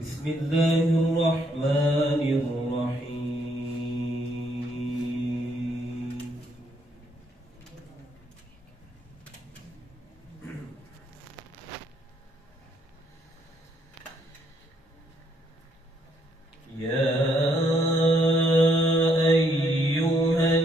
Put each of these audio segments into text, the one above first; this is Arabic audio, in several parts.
بسم الله الرحمن الرحيم. يا أيها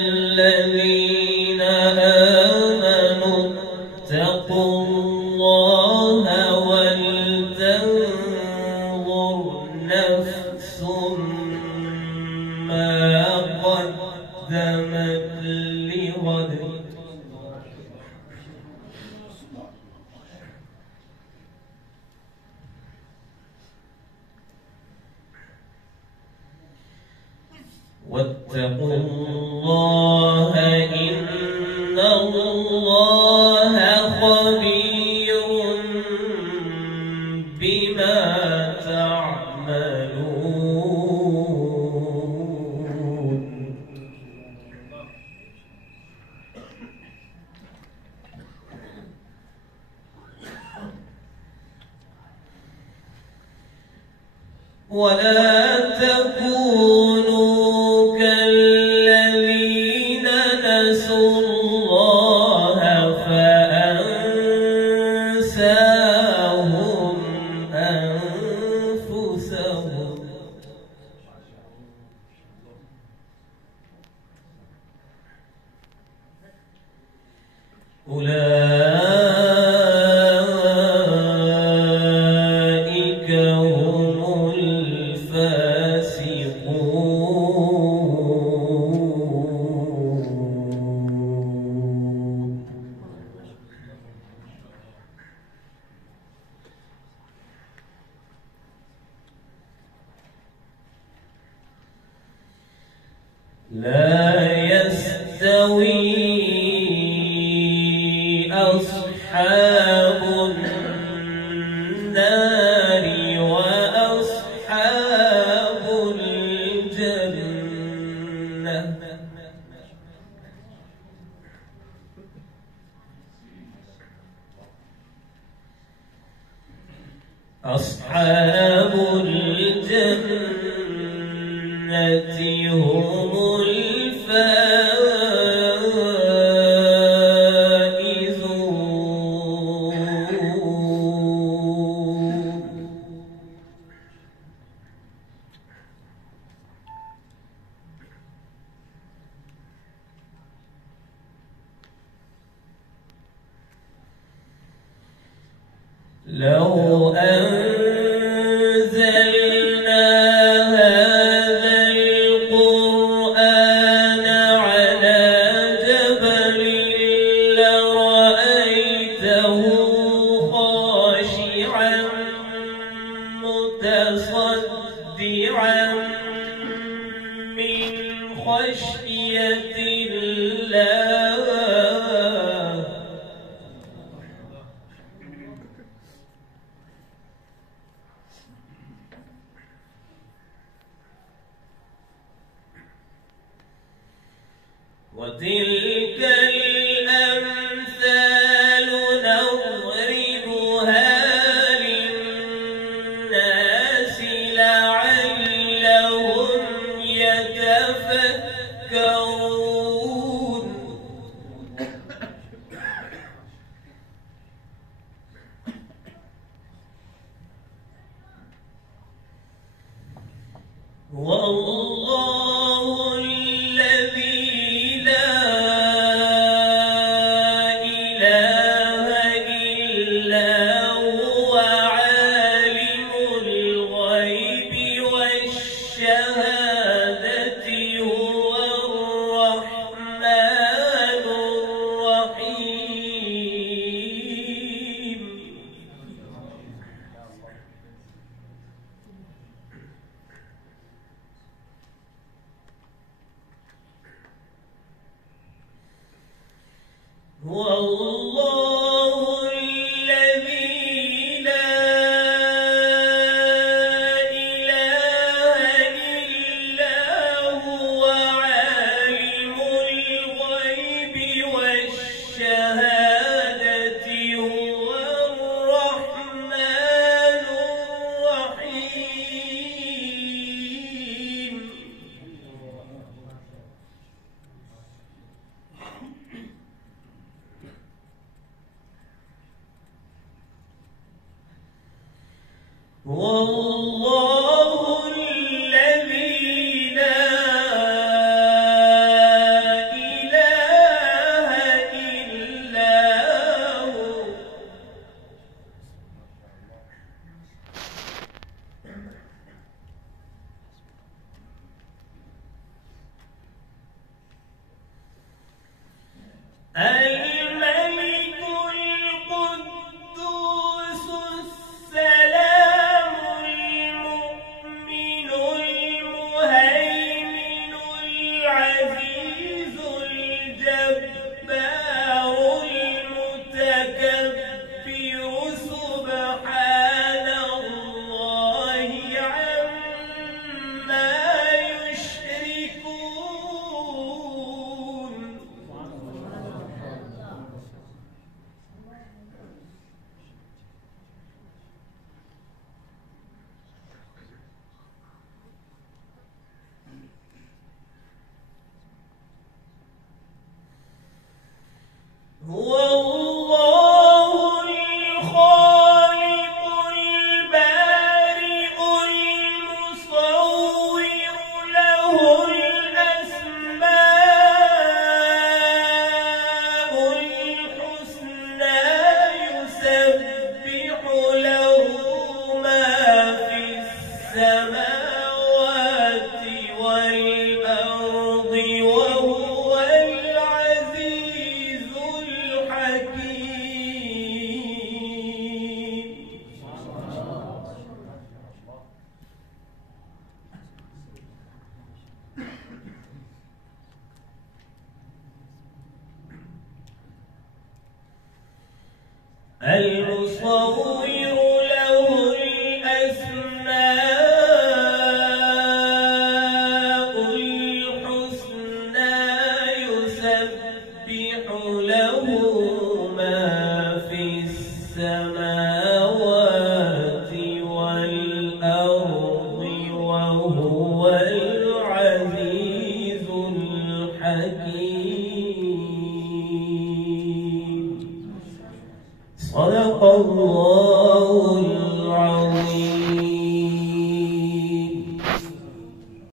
الذين آمنوا اتقوا الله ولتنظر نفس ما قدمت لغد واتقوا الله إن الله خبير بما تعملون. ولا تكونوا كالذين نسوا الله فأنساهم أنفسهم أولئك هم الفاسقون. لا يستوي أصحاب النار وأصحاب الجنة أصحاب الجنة هم لو أنزلنا هذا القرآن على جبل لرأيته خاشعا متصدعا من خشية الله. وتلك الأمثال نضربها للناس لعلهم يتفكرون. والله الذي لا إله إلا هو عالم الغيب والشهادة هو الرحمن الرحيم. الله الذي لا إله إلا هو. الملك القدوس السلام المؤمن المهيمن العزيز الجبار المتكبر سبحان الله عما يشركون. هو الله الخالق البارئ المصور له الأسماء الحسنى يسبح له ما في السماوات والأرض وهو العزيز الحكيم. المصور له الأسماء الحسنى يسبح له ما في السماوات والأرض وهو العزيز الحكيم. صدق الله